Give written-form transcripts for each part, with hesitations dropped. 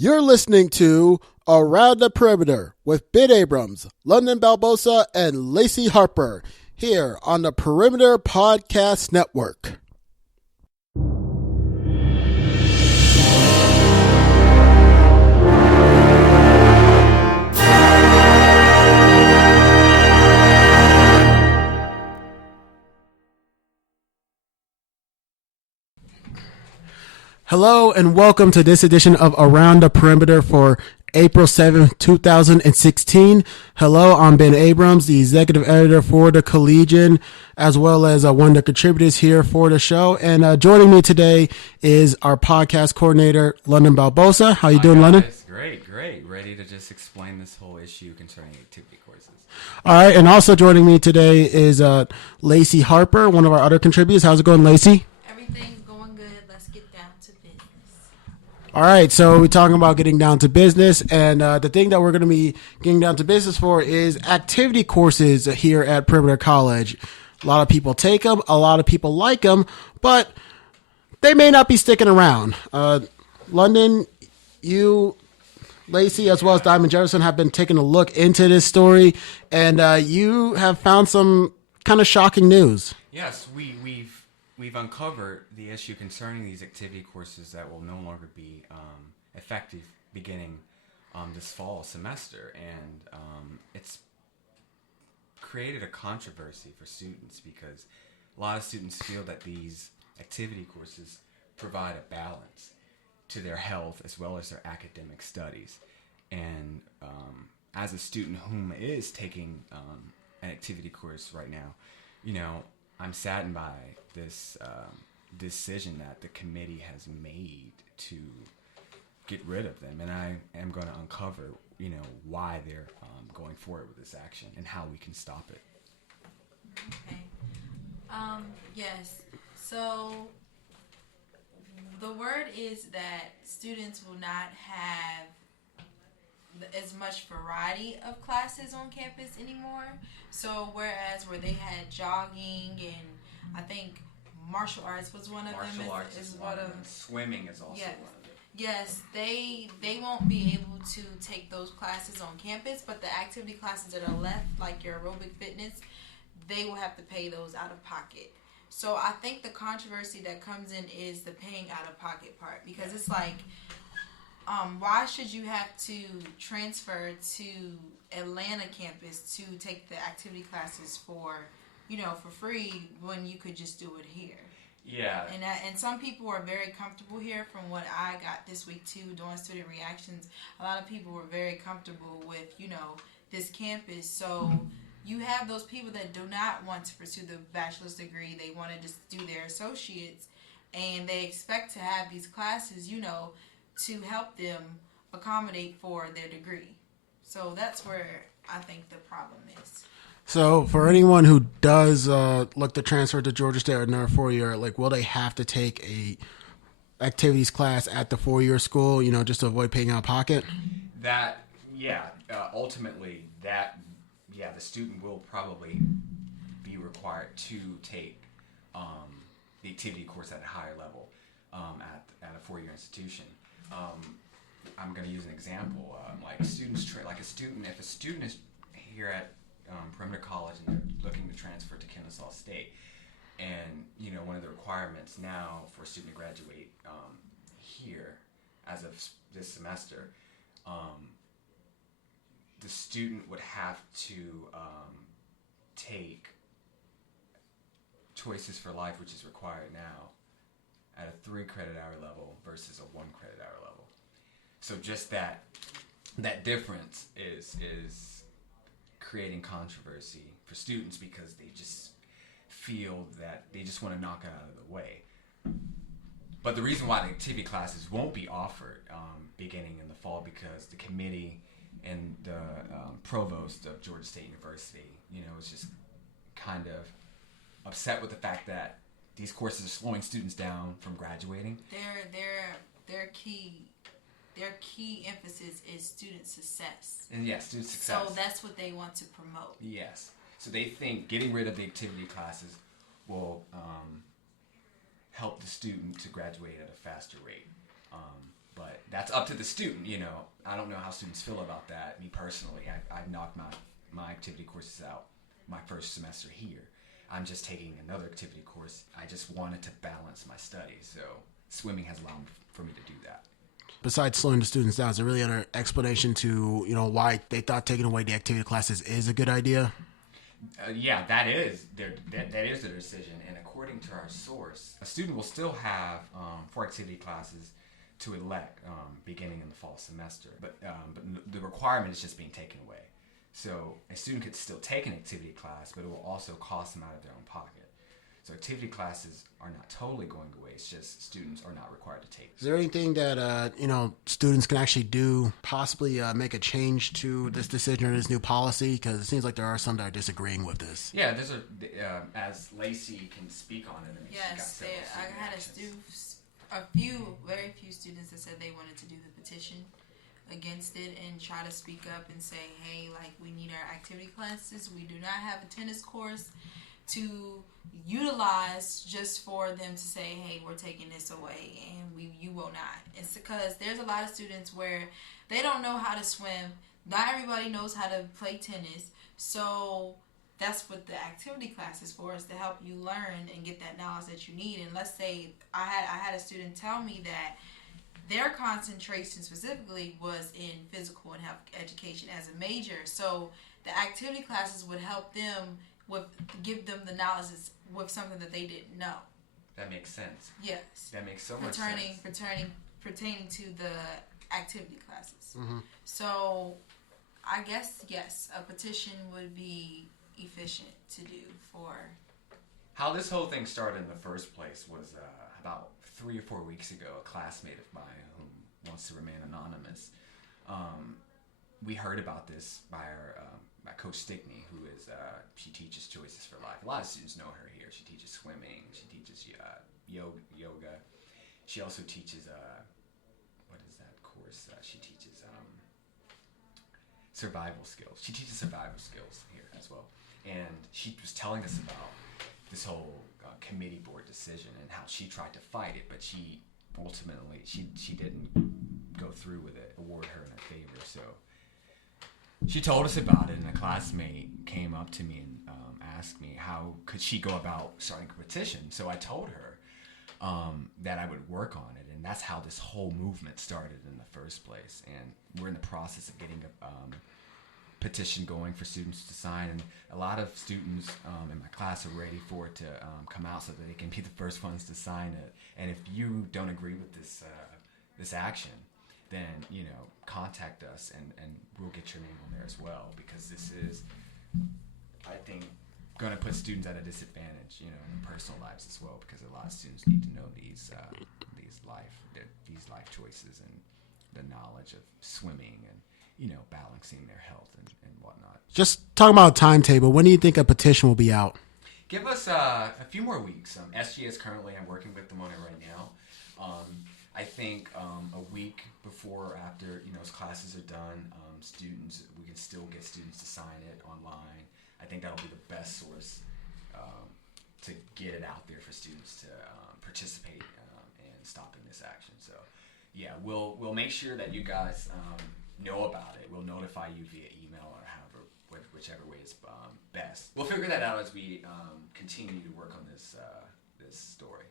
You're listening to Around the Perimeter with Ben Abrams, London Balbolsa, and Lacee Harper here on the Perimeter Podcast Network. Hello and welcome to this edition of Around the Perimeter for April 7th, 2016. Hello, I'm Ben Abrams, the executive editor for the Collegian, as well as one of the contributors here for the show. And joining me today is our podcast coordinator, London Balbolsa. How you doing, London? Great. Ready to just explain this whole issue concerning activity courses. All right, and also joining me today is Lacee Harper, one of our other contributors. How's it going, Lacee? Everything's going good. Let's get down to business. All right, so we're talking about getting down to business, and the thing that we're going to be getting down to business for is activity courses here at Perimeter College. A lot of people take them, a lot of people like them, but they may not be sticking around. London, you, Lacee, as well as Diamond Jefferson have been taking a look into this story, and you have found some kind of shocking news. Yes, we've uncovered the issue concerning these activity courses that will no longer be effective beginning this fall semester, and it's created a controversy for students because a lot of students feel that these activity courses provide a balance to their health as well as their academic studies. And as a student whom is taking an activity course right now, I'm saddened by this decision that the committee has made to get rid of them, and I am going to uncover, why they're going forward with this action and how we can stop it. Okay. Yes. So the word is that students will not have as much variety of classes on campus anymore. So whereas where they had jogging and I think martial arts was one of them. Martial arts is one of them. Swimming is also one of them. Yes, they won't be able to take those classes on campus, but the activity classes that are left, like your aerobic fitness, they will have to pay those out of pocket. So I think the controversy that comes in is the paying out of pocket part, because it's like, why should you have to transfer to Atlanta campus to take the activity classes for free when you could just do it here? Yeah. And some people are very comfortable here. From what I got this week too, doing student reactions, a lot of people were very comfortable with this campus. So you have those people that do not want to pursue the bachelor's degree. They want to just do their associates, and they expect to have these classes, to help them accommodate for their degree. So that's where I think the problem is. So for anyone who does look to transfer to Georgia State or another 4-year, will they have to take a activities class at the 4-year school, just to avoid paying out of pocket? Ultimately, the student will probably be required to take the activity course at a higher level at a 4-year institution. I'm going to use an example, if a student is here at Perimeter College and they're looking to transfer to Kennesaw State, and one of the requirements now for a student to graduate here as of this semester, the student would have to take Choices for Life, which is required now, at a 3 credit hour level versus a 1 credit hour level. So just that difference is creating controversy for students because they just feel that they just want to knock it out of the way. But the reason why the activity classes won't be offered beginning in the fall, because the committee and the provost of Georgia State University, is just kind of upset with the fact that these courses are slowing students down from graduating. Their key emphasis is student success. And student success. So that's what they want to promote. Yes. So they think getting rid of the activity classes will help the student to graduate at a faster rate. But that's up to the student, you know. I don't know how students feel about that. Me personally, I've knocked my activity courses out my first semester here. I'm just taking another activity course. I just wanted to balance my studies, so swimming has allowed for me to do that. Besides slowing the students down, is there really an explanation to, why they thought taking away the activity classes is a good idea? Yeah, that is their decision. And according to our source, a student will still have 4 activity classes to elect beginning in the fall semester. But the requirement is just being taken away. So a student could still take an activity class, but it will also cost them out of their own pocket. So activity classes are not totally going away. It's just students are not required to take. Is there anything that, students can actually do, possibly make a change to this decision or this new policy? Because it seems like there are some that are disagreeing with this. Yeah, there's as Lacee can speak on it. I mean, Yes, I had very few students that said they wanted to do the petition against it and try to speak up and say, hey, like, we need our activity classes. We do not have a tennis course to utilize just for them to say, hey, we're taking this away and you will not. It's because there's a lot of students where they don't know how to swim. Not everybody knows how to play tennis. So that's what the activity class is for, is to help you learn and get that knowledge that you need. And let's say I had a student tell me that their concentration specifically was in physical and health education as a major. So the activity classes would help them give them the knowledge with something that they didn't know. That makes sense. Yes. That makes so much sense. Pertaining to the activity classes. Mm-hmm. So I guess, yes, a petition would be efficient to do for... How this whole thing started in the first place was about 3 or 4 weeks ago. A classmate of mine who wants to remain anonymous, we heard about this by by Coach Stickney, who is she teaches Choices for Life. A lot of students know her here. She teaches swimming. She teaches yoga. She also teaches what is that course? She teaches survival skills. She teaches survival skills here as well. And she was telling us about this whole committee board decision and how she tried to fight it, but she ultimately she didn't go through with it. Award her in her favor. So she told us about it, and a classmate came up to me and asked me how could she go about starting a petition. So I told her that I would work on it, and that's how this whole movement started in the first place. And we're in the process of getting a petition going for students to sign, and a lot of students in my class are ready for it to come out so that they can be the first ones to sign it. And if you don't agree with this action, then contact us and we'll get your name on there as well, because this is, I think, going to put students at a disadvantage, in their personal lives as well, because a lot of students need to know these life choices and the knowledge of swimming and balancing their health and whatnot. Just talking about a timetable, when do you think a petition will be out? Give us a few more weeks. SGS currently, I'm working with them on it right now. I think a week before or after those classes are done, we can still get students to sign it online. I think that'll be the best source to get it out there for students to participate in stopping this action. So yeah, we'll make sure that you guys know about it. We'll notify you via email or whichever way is best. We'll figure that out as we continue to work on this story.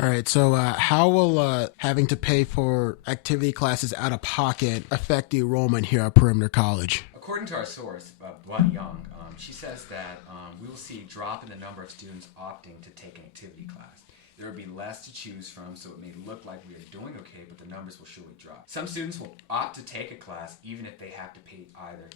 All right, so how will having to pay for activity classes out of pocket affect the enrollment here at Perimeter College? According to our source, Blood Young, she says that we will see a drop in the number of students opting to take an activity class. There will be less to choose from, so it may look like we are doing okay, but the numbers will surely drop. Some students will opt to take a class even if they have to pay either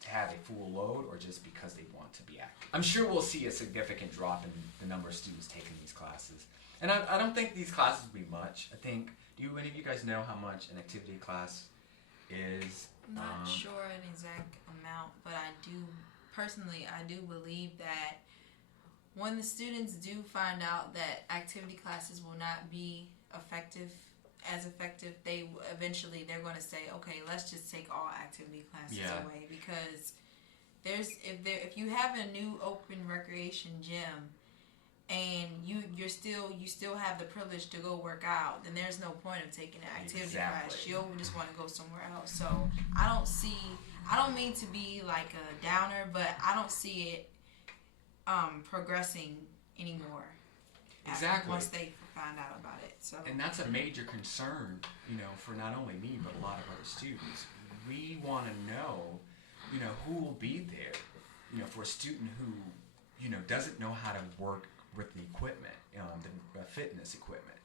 to have a full load or just because they want to be active. I'm sure we'll see a significant drop in the number of students taking these classes. And I don't think these classes will be much. I think, do any of you guys know how much an activity class is? I'm not sure an exact amount, but I do believe that when the students do find out that activity classes will not be effective, they're going to say, okay, let's just take all activity classes away, because if you have a new open recreation gym and you still have the privilege to go work out, then there's no point of taking an activity class. You'll just want to go somewhere else. So I don't mean to be like a downer, but I don't see it progressing anymore. Exactly. Once they find out about it. So. And that's a major concern, for not only me but a lot of other students. We want to know, who will be there, for a student who, doesn't know how to work with the equipment, the fitness equipment,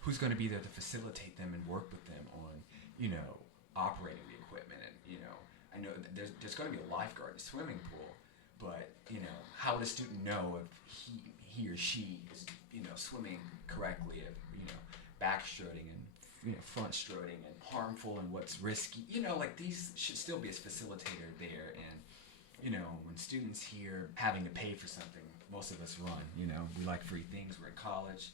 who's going to be there to facilitate them and work with them on, operating the equipment. And, I know that there's going to be a lifeguard in the swimming pool, but, how would a student know if he or she is, swimming correctly, if, backstrutting and, front strutting and harmful and what's risky, these should still be a facilitator there. And, when students hear having to pay for something, most of us run, we like free things. We're in college,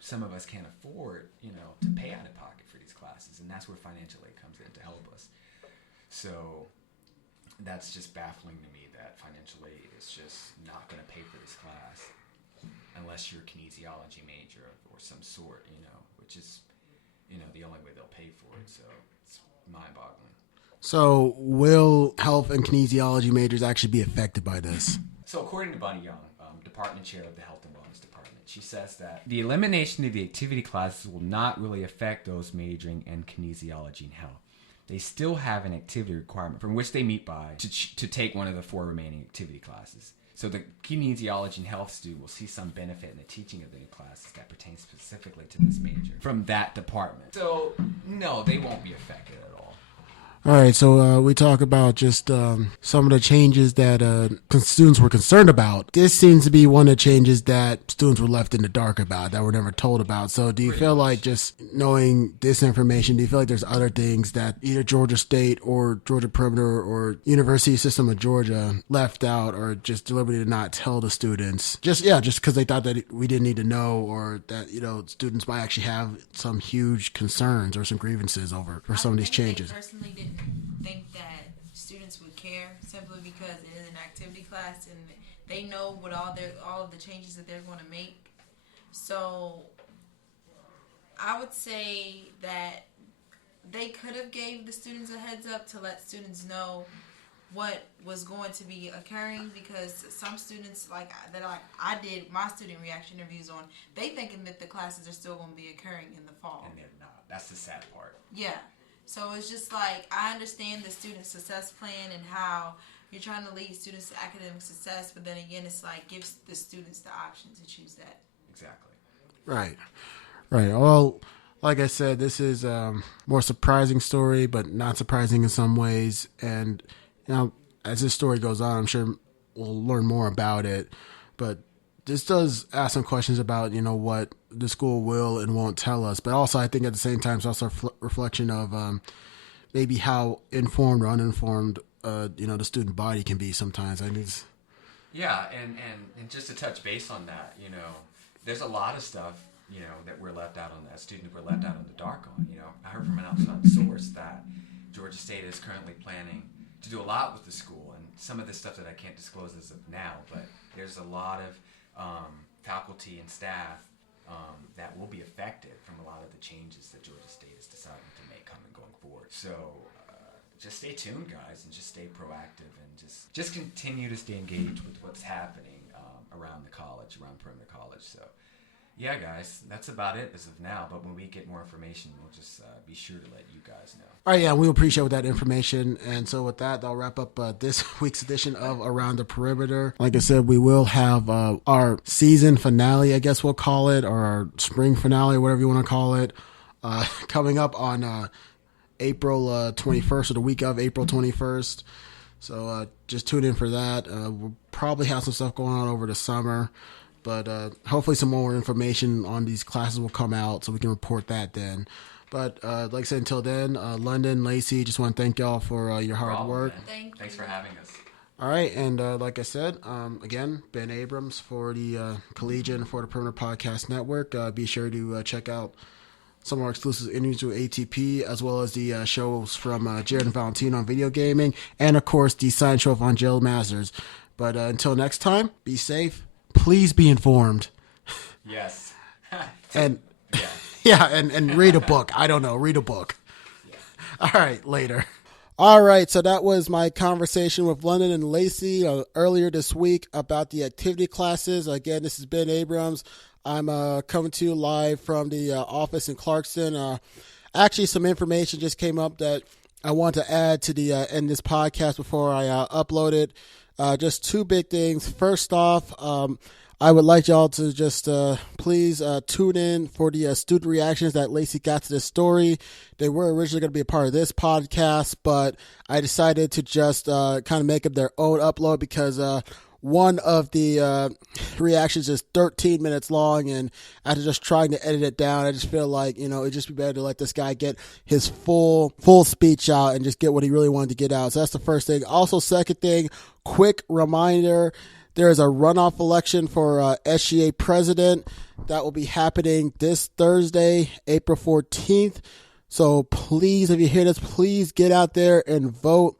some of us can't afford, to pay out of pocket for these classes. And that's where financial aid comes in to help us. So that's just baffling to me that financial aid is just not going to pay for this class unless you're a kinesiology major or some sort, which is, the only way they'll pay for it. So it's mind-boggling. So will health and kinesiology majors actually be affected by this? So according to Bunny Young, department chair of the Health and Wellness Department, she says that the elimination of the activity classes will not really affect those majoring in kinesiology and health. They still have an activity requirement from which they meet by to take one of the 4 remaining activity classes. So the kinesiology and health student will see some benefit in the teaching of the new classes that pertain specifically to this major from that department. So no, they won't be affected at all. All right, so we talk about just some of the changes that students were concerned about. This seems to be one of the changes that students were left in the dark about, that were never told about. So do you feel like just knowing this information, do you feel like there's other things that either Georgia State or Georgia Perimeter or University System of Georgia left out or just deliberately did not tell the students? Just because they thought that we didn't need to know, or that, students might actually have some huge concerns or some grievances over for some of these changes. I personally didn't think that students would care, simply because it is an activity class and they know what all of the changes that they're going to make. So I would say that they could have gave the students a heads up to let students know what was going to be occurring, because some students I did my student reaction interviews on, they thinking that the classes are still going to be occurring in the fall. And they're not. That's the sad part. Yeah. So it's just like, I understand the student success plan and how you're trying to lead students to academic success, but then again, it's like, gives the students the option to choose that. Exactly. Right. Well, like I said, this is a more surprising story, but not surprising in some ways. And, as this story goes on, I'm sure we'll learn more about it. But this does ask some questions about, what the school will and won't tell us. But also, I think at the same time, it's also a reflection of maybe how informed or uninformed, the student body can be sometimes. Yeah, and just to touch base on that, there's a lot of stuff, that we're left out on, that students were left out in the dark on. I heard from an outside source that Georgia State is currently planning to do a lot with the school, and some of the stuff that I can't disclose as of now, but there's a lot of faculty and staff that will be affected from a lot of the changes that Georgia State is deciding to make going forward. So just stay tuned, guys, and just stay proactive, and just continue to stay engaged with what's happening around the college, around Perimeter College. So yeah, guys, that's about it as of now. But when we get more information, we'll just be sure to let you guys know. All right, yeah, we appreciate that information. And so with that, I'll wrap up this week's edition of Around the Perimeter. Like I said, we will have our season finale, I guess we'll call it, or our spring finale, or whatever you want to call it, coming up on April 21st, or the week of April 21st. So just tune in for that. We'll probably have some stuff going on over the summer. But hopefully some more information on these classes will come out so we can report that then. But like I said, until then, London, Lacee, just want to thank y'all for your hard work. Thanks for having us. All right. And like I said, again, Ben Abrams for the Collegiate and for the Perimeter Podcast Network. Be sure to check out some of our exclusive interviews with ATP, as well as the shows from Jared and Valentino on video gaming, and, of course, the science show of Angel Masters. But until next time, be safe. please be informed. Yes. And Yeah. yeah, and read a book. I don't know. Read a book. Yeah. All right, later. All right, so that was my conversation with London and Lacee earlier this week about the activity classes. Again, this is Ben Abrams. I'm coming to you live from the office in Clarkston. Actually, some information just came up that I want to add to the end this podcast before I upload it. Just two big things. First off, I would like y'all to just please tune in for the student reactions that Lacee got to this story. They were originally going to be a part of this podcast, but I decided to just kind of make up their own upload because one of the reactions is 13 minutes long, and after just trying to edit it down, I just feel like, it'd just be better to let this guy get his full speech out and just get what he really wanted to get out. So that's the first thing. Also, second thing, quick reminder, there is a runoff election for SGA president that will be happening this Thursday, April 14th. So please, if you hear this, please get out there and vote.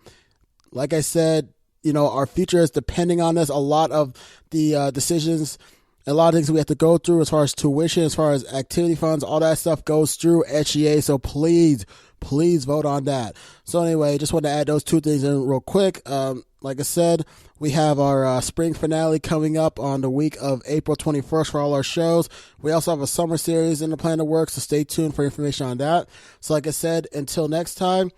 Like I said, our future is depending on this. A lot of the decisions, a lot of things we have to go through as far as tuition, as far as activity funds, all that stuff goes through SGA. So please vote on that. So anyway, just want to add those two things in real quick. Like I said, we have our spring finale coming up on the week of April 21st for all our shows. We also have a summer series in the plan of work, so stay tuned for information on that. So like I said, until next time,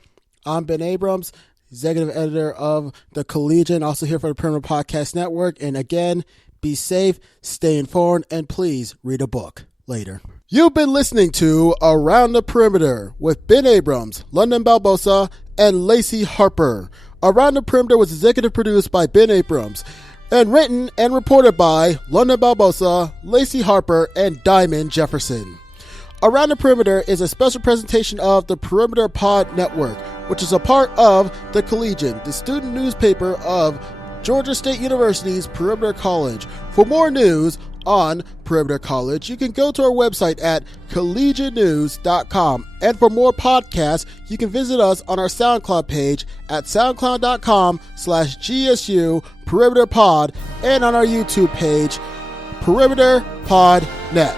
I'm Ben Abrams, executive editor of The Collegian, also here for the Perimeter Podcast Network. And again, be safe, stay informed, and please read a book. Later. You've been listening to Around the Perimeter with Ben Abrams, London Balbolsa, and Lacee Harper. Around the Perimeter was executive produced by Ben Abrams and written and reported by London Balbolsa, Lacee Harper, and Diamond Jefferson. Around the Perimeter is a special presentation of the Perimeter Pod Network, which is a part of The Collegian, the student newspaper of Georgia State University's Perimeter College. For more news on Perimeter College, you can go to our website at collegiannews.com. And for more podcasts, you can visit us on our SoundCloud page at soundcloud.com/GSU Perimeter Pod and on our YouTube page, Perimeter Pod Net.